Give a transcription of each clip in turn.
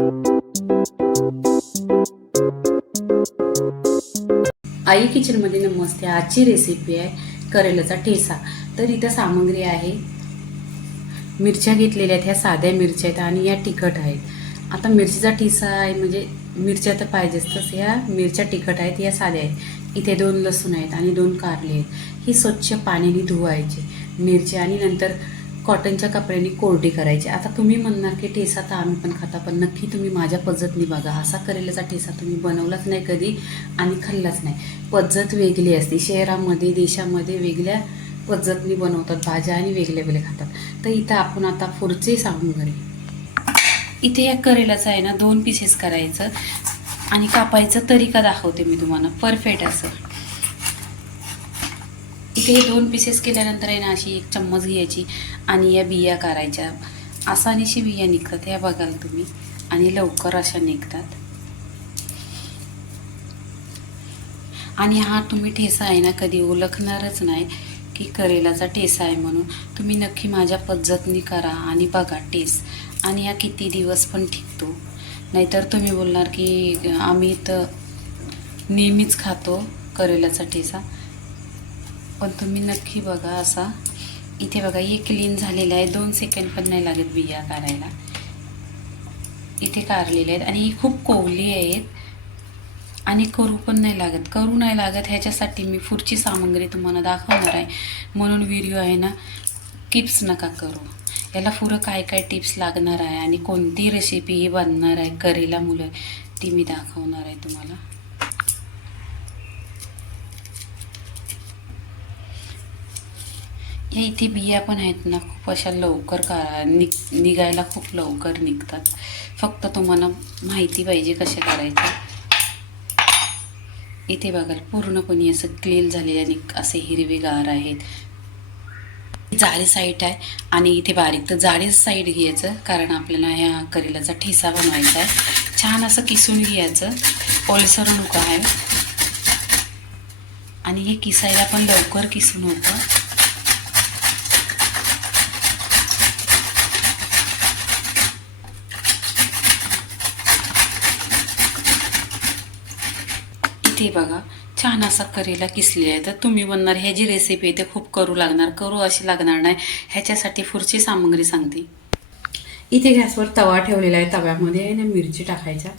आई किचनमध्ये नमस्ते. आजची रेसिपी आहे करेलाचा ठेसा तर इथं सामग्री आहे. मिरच्या घेतलेल्या आहेत. ह्या साध्या मिरच्या आहेत आणि या तिखट आहेत. आता मिरचीचा ठेसा आहे म्हणजे मिरच्या तर पाहिजेच. तसं ह्या मिरच्या तिखट आहेत या साध्या आहेत. इथे दोन लसूण आहेत आणि दोन कारले आहेत. ही स्वच्छ पाण्याने धुवायची. मिरच्या आणि नंतर कॉटनच्या कपड्याने कोरडी करायची. आता तुम्ही म्हणणार की ठेसा तर आम्ही पण खाता पण नक्की तुम्ही माझ्या पद्धतनी बघा. असा करेलाचा ठेसा तुम्ही बनवलाच नाही कधी आणि खाल्लाच नाही. पद्धत वेगळी असते. शहरामध्ये देशामध्ये वेगळ्या पद्धतनी बनवतात भाज्या आणि वेगळे वेगळे खातात. तर इथं आपण आता पुढचे सांगून घरी इथे या करेलाचं आहे ना दोन पीसेस करायचं आणि कापायचं तरीका दाखवते मी तुम्हाला. परफेक्ट असं. हे दोन पीसेस केल्यानंतर आहे ना अशी एक चम्मच घ्यायची आणि या बिया काढायच्या. आसानीशी बिया निघतात या बघाल तुम्ही. आणि लवकर अशा निघतात. आणि हा तुम्ही ठेसा आहे ना कधी ओळखणारच नाही की करेलाचा ठेसा आहे म्हणून. तुम्ही नक्की माझ्या पद्धतीने करा आणि बघा टेस आणि हा किती दिवस पण टिकतो. नाहीतर तुम्ही बोलणार की आम्ही तर नेहमीच खातो करेलाचा ठेसा. पण तुम्ही नक्की बघा असा. इथे बघा हे क्लीन झालेलं आहे. दोन सेकंड पण नाही लागत बिया काढायला. इथे काढलेले आहेत. आणि ही खूप कोवली आहेत. आणि करू पण नाही लागत. करू नाही लागत. ह्याच्यासाठी मी पुढची सामग्री तुम्हाला दाखवणार आहे. म्हणून व्हिडिओ आहे ना टिप्स नका करू. याला पुरं काय काय टिप्स लागणार आहे आणि कोणती रेसिपी ही बनणार आहे करेला मुलं ती मी दाखवणार आहे तुम्हाला. या इथे बिया पण आहेत ना खूप अशा लवकर का निघ निघायला खूप लवकर निघतात. फक्त तुम्हाला माहिती पाहिजे कशा करायच्या. इथे बघाल पूर्णपणे असं क्लीन झालेले आणि असे हिरवेगार आहेत. जाडी साईट आहे आणि इथे बारीक तर जाडीच साईड घ्यायचं कारण आपल्याला ह्या करेलाचा ठेसा बनवायचा आहे. छान असं किसून घ्यायचं. ओलसर नको आहे. आणि हे किसायला पण लवकर किसून होतं. इथे बघा छान असा करेला किसलेला आहे. तर तुम्ही म्हणणार हे जी रेसिपी आहे ते खूप करू लागणार करू अशी लागणार नाही. ह्याच्यासाठी पुढची सामग्री सांगते. इथे गॅसवर तवा ठेवलेला आहे तव्यामध्ये आहे ना मिरची टाकायच्या.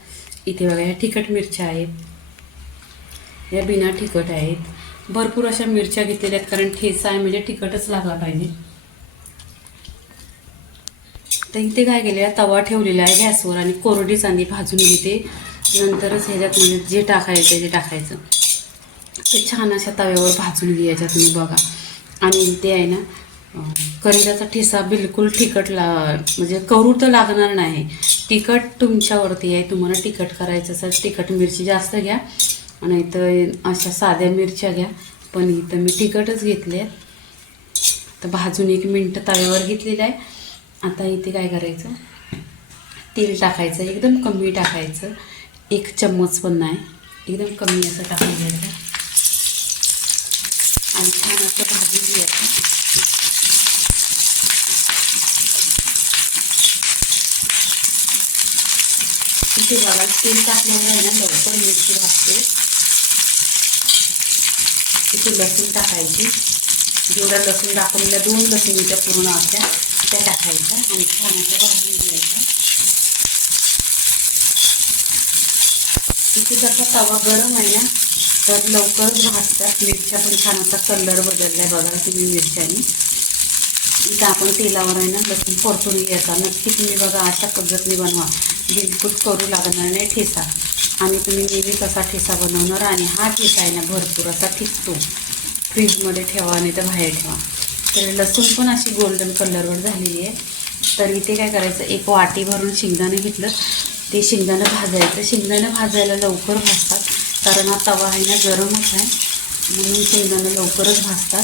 इथे बघा ह्या तिखट मिरच्या आहेत. या बिना तिखट आहेत. भरपूर अशा मिरच्या घेतलेल्या आहेत कारण ठेचा आहे म्हणजे तिखटच लागला पाहिजे. तर इथे काय केलं तवा ठेवलेला आहे गॅसवर आणि कोरडी चांदी भाजून घेते. नंतरच ह्याच्यात म्हणजे जे टाकायचं ते टाकायचं. ते छान अशा तव्यावर भाजून घ्यायच्या तुम्ही बघा. आणि ते आहे ना अं, ठिसा बिलकुल तिखट ला म्हणजे करू तर लागणार नाही. तिखट तुमच्यावरती आहे तुम्हाला तिखट करायचं असेल तिखट मिरची जास्त घ्या. आणि तर अशा साध्या मिरच्या घ्या. पण इथं मी तिखटच घेतले आहेत. तर भाजून एक मिनटं तव्यावर घेतलेलं आहे. आता इथे काय करायचं? तेल टाकायचं एकदम कमी टाकायचं. एक चम्मच पण नाही. एकदम कमी असं टाकून घ्यायचं. आणि छान असं भाजून घ्यायचं. इथे बघा तेल टाकल्यामुळे ना लवकर मिरची भाजते. इथे लसूण टाकायची. जेवढा लसूण दाखवलेल्या दोन लसूण पूर्ण असत्या त्या टाकायच्या आणि छान असं भाजून घ्यायचं. इथे जसा तवा गरम आहे ना तर लवकरच भाजतात. मिरच्या पण छान असा कलर बदलला आहे बघा तुम्ही मिरच्यानी. इथं आपण तेलावर आहे ना लसूण परतून घ्यायचा नक्की तुम्ही बघा अशा पद्धतीने बनवा. बिलकुल करू लागणार नाही ठेसा. आणि तुम्ही नेहमी कसा ठेसा बनवणार आणि हा ठेसा आहे ना भरपूर असा ठिकतो. फ्रीजमध्ये ठेवा नाही तर बाहेर ठेवा. तर लसूण पण अशी गोल्डन कलरवर झालेली आहे. तर इथे काय करायचं एक वाटी भरून शेंगदाणे घेतलं. ते शेंगदाणं भाजायचं. शेंगदाणं भाजायला लवकर भाजतात. कारण हा तवा आहे ना गरमच आहे म्हणून शेंगदाणं लवकरच भाजतात.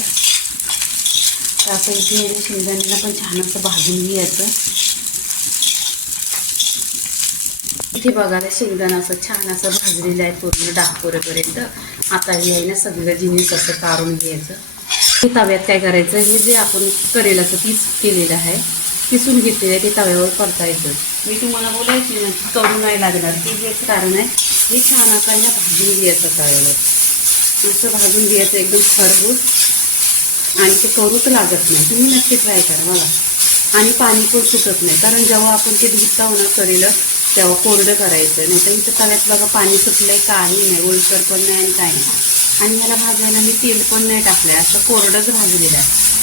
तर असं इथे शेंगदाण्याला पण छान असं भाजून घ्यायचं. इथे बघायला शेंगदाणा असं छान असं भाजलेलं आहे पूर्ण डाकपुरेपर्यंत आता हे आहे ना सगळं जिनिस असं काढून घ्यायचं. हे तव्यात काय करायचं? हे जे आपण करेलाचं पीस केलेलं आहे. किसून घेतलेलं आहे ते तव्यावर परतायचं मी तुम्हाला बोलायची ना की करू नाही लागणार. ते हेच कारण आहे हे छान आता ना भाजून घ्यायचं तव्यावर. असं भाजून घ्यायचं एकदम खरबूज आणि ते करूच लागत नाही. तुम्ही नक्की ट्राय करा बघा. आणि पाणी पण सुटत नाही. कारण जेव्हा आपण ते धुता ना करेलं तेव्हा कोरडं करायचं. नाही तर इथं तव्यात बघा पाणी सुटलंय काही नाही. ओलसर पण नाही आणि काही नाही. आणि ह्याला भाजायला मी तेल पण नाही टाकलं आहे असं कोरडंच भाजलेलं आहे.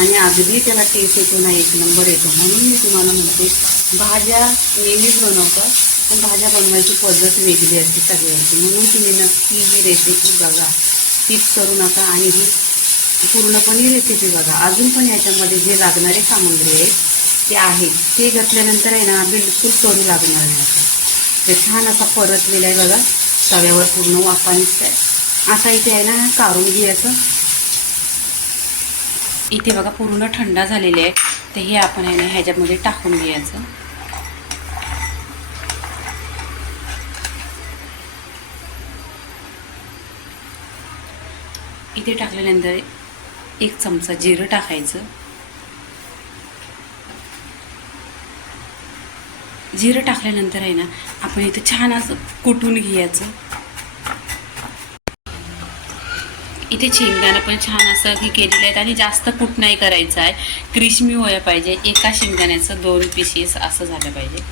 आणि अगदी त्याला टेस्ट येतो ना एक नंबर येतो. म्हणून मी तुम्हाला म्हणते भाज्या नेहमीच बनवतात पण भाज्या बनवायची पद्धत वेगळी असते सगळ्यांची. म्हणून तुम्ही नक्की ही रेसिपी बघा. तीच करू नका आणि ही पूर्णपणे रेसिपी बघा. अजून पण याच्यामध्ये जे लागणारे सामग्री आहेत ते आहेत. ते घातल्यानंतर आहे ना बिलकुल तोडू लागणार नाही. आता ते छान असा परतलेला आहे बघा. तव्यावर पूर्ण वाफा आहे. आता इथे आहे ना काढून घ्यायचं. इथे बघा पूर्ण थंड झालेले आहे तर हे आपण आहे ना ह्याच्यामध्ये टाकून घ्यायचं. इथे टाकल्यानंतर एक चमचा जिरं टाकायचं. जिरं टाकल्यानंतर आहे ना आपण इथं छान असं कुटून घ्यायचं. इथे शेंगदाणा पण छान असं हे केलेलं आहे आणि जास्त कुट नाही करायचं आहे. क्रिस्मी व्हायला पाहिजे. एका शेंगदाण्याचं दोन पिसेस असं झालं पाहिजे.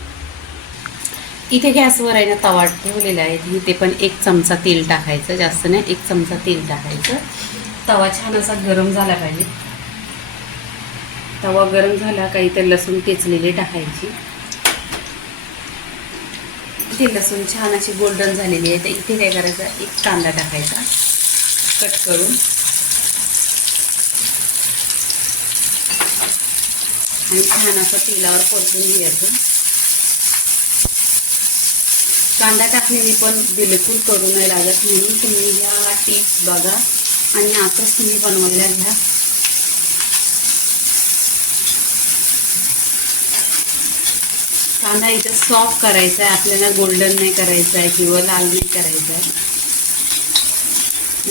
इथे गॅसवर आहे ना तवा ठेवलेला आहे. इथे पण एक चमचा तेल टाकायचं. जास्त नाही एक चमचा तेल टाकायचं. तवा छान असा गरम झाला पाहिजे. तवा गरम झाला का इथे लसूण टेचलेली टाकायची. इथे लसूण छान अशी गोल्डन झालेली आहे. तर इथे काय करायचं? एक कांदा टाकायचा. कट करून आणि छान असं तेलावर परतून घ्यायचं. कांदा टाकलेली पण बिलकुल करू नाही लागत म्हणून तुम्ही ह्या टिप्स बघा आणि आताच तुम्ही बनवायला घ्या. कांदा इथं सॉफ्ट करायचा आहे आपल्याला गोल्डन नाही करायचं आहे किंवा लाल नाही करायचा आहे.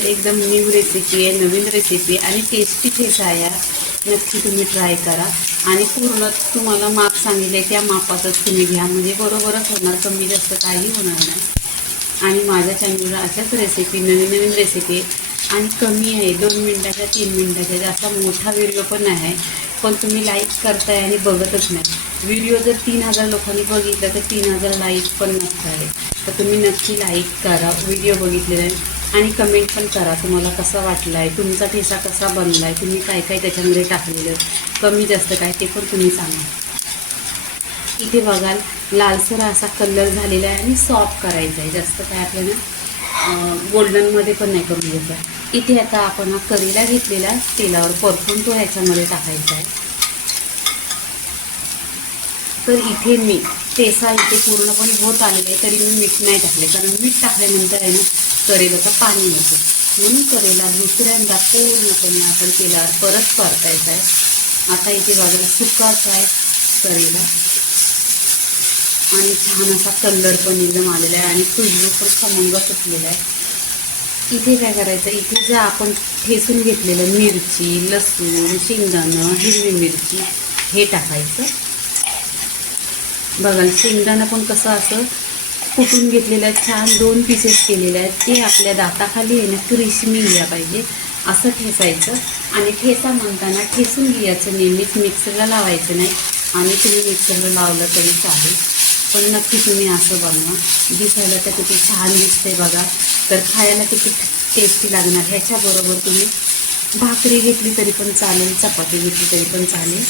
एकदम न्यू रेसिपी आहे नवीन रेसिपी आणि टेस्टी ठेचा आहे नक्की तुम्ही ट्राय करा. आणि पूर्ण तुम्हाला माप सांगितलं त्या मापातच तुम्ही घ्या. म्हणजे बरोबरच होणार कमी जास्त काही होणार नाही. आणि माझ्या चॅनलवर अशाच रेसिपी नवीन नवीन रेसिपी आणि कमी आहे दोन मिनटाच्या तीन मिनटाच्या जास्त मोठा व्हिडिओ पण नाही. आहे पण तुम्ही लाईक करताय आणि बघतच नाही. व्हिडिओ जर तीन हजार लोकांनी बघितलं तर तीन हजार लाईक पण नसतं आहे. तर तुम्ही नक्की लाईक करा. व्हिडिओ बघितलेला आहे. आणि कमेंट पण करा तुम्हाला कसा वाटला आहे तुमचा ठेसा कसा बनला आहे तुम्ही काय काय त्याच्यामध्ये टाकलेलं कमी जास्त काय ते पण तुम्ही सांगा. इथे बघाल लालसर असा कलर झालेला आहे आणि सॉफ्ट करायचा आहे. जास्त काय आपल्याला गोल्डनमध्ये पण नाही करून घ्यायचा इथे आता आपण हा करीला घेतलेला तेलावर परतून तो ह्याच्यामध्ये टाकायचा आहे. तर इथे मी ठेसा इथे पूर्णपणे होत आलेलं आहे तरी मी मीठ नाही टाकले. कारण मीठ टाकल्यानंतर आहे ना करेलाचं पाणी येतं म्हणून करेला दुसऱ्यांदा पूर्णपणे आपण तेलावर परत परतायचा आहे. आता इथे बाजूला सुकाचा आहे करेला. आणि छान असा कलर पण एकदम आलेला आहे आणि खुशबू पण खमंग सुटलेला आहे. इथे काय करायचं इथे जे आपण ठेसून घेतलेलं मिरची लसूण शेंगदाणं हिरवी मिरची हे टाकायचं. बघा शेंगदाणं पण कसं असं कुटून घेतलेल्या आहेत छान दोन पीसेस केलेले आहेत. ते आपल्या दाताखाली आहे ना क्रिस्मी घ्या पाहिजे. असं ठेसायचं आणि ठेसा म्हणताना ठेसून घ्यायचं नेहमीच मिक्सरला लावायचं नाही. आणि तुम्ही मिक्सरला लावलं तरी चालेल. पण नक्की तुम्ही असं बनवा. दिसायला तर किती छान दिसते बघा. तर खायला किती टेस्टी लागणार. ह्याच्याबरोबर तुम्ही भाकरी घेतली तरी पण चालेल. चपाती घेतली तरी पण चालेल.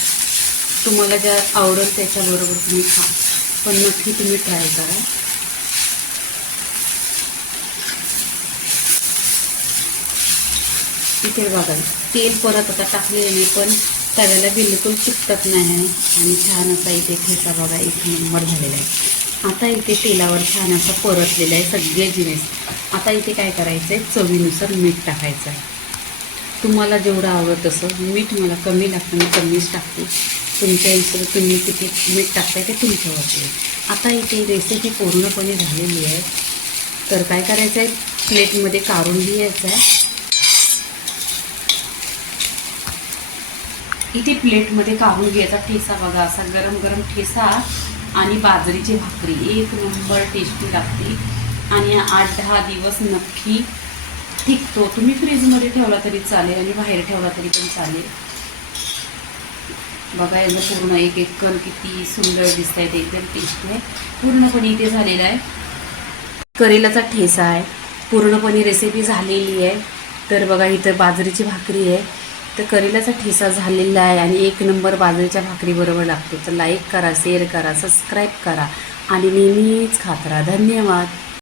तुम्हाला ज्या आवडेल त्याच्याबरोबर तुम्ही खा. पण नक्की तुम्ही ट्राय करा. इथे बघा तेल परत आता टाकलेली पण तव्याला बिलकुल चिकटत नाही आहे. आणि छान असा इथे ठेचा बघा एक नंबर झालेला आहे. आता इथे तेलावर छान असा परतलेला आहे सगळे जिनेस आता इथे काय करायचं आहे? चवीनुसार मीठ टाकायचं आहे. तुम्हाला जेवढं आवडत तसं मीठ मला कमी लागतं मी कमीच टाकते. तुमच्या इकडे तुम्ही किती मीठ टाकताय ते तुमच्यावरती आता इथे रेसिपी पूर्णपणे झालेली आहे. तर काय करायचं आहे? प्लेटमध्ये काढून घ्यायचं आहे. इथे प्लेटमध्ये काढून घ्यायचा ठेसा बघा असा गरम गरम ठेसा आणि बाजरीची भाकरी. एक नंबर टेस्टी लागते. आणि आठ दहा दिवस नक्की टिकतो. तुम्ही फ्रीजमध्ये ठेवला तरी चालेल आणि बाहेर ठेवला तरी पण चालेल. बघा याचं पूर्ण एक एक कण किती सुंदर दिसत आहे ते एकदम टेस्टी आहे. पूर्णपणे इथे झालेलं आहे. करेलाचा ठेसा आहे. पूर्णपणे रेसिपी झालेली आहे. तर बघा इथं बाजरीची भाकरी आहे. तर करेलाचा ठेसा झालेला आहे आणि एक नंबर बाजरीच्या भाकरीबरोबर लागतो. तर लाईक करा शेअर करा सबस्क्राईब करा आणि नेहमीच खात राहा. धन्यवाद.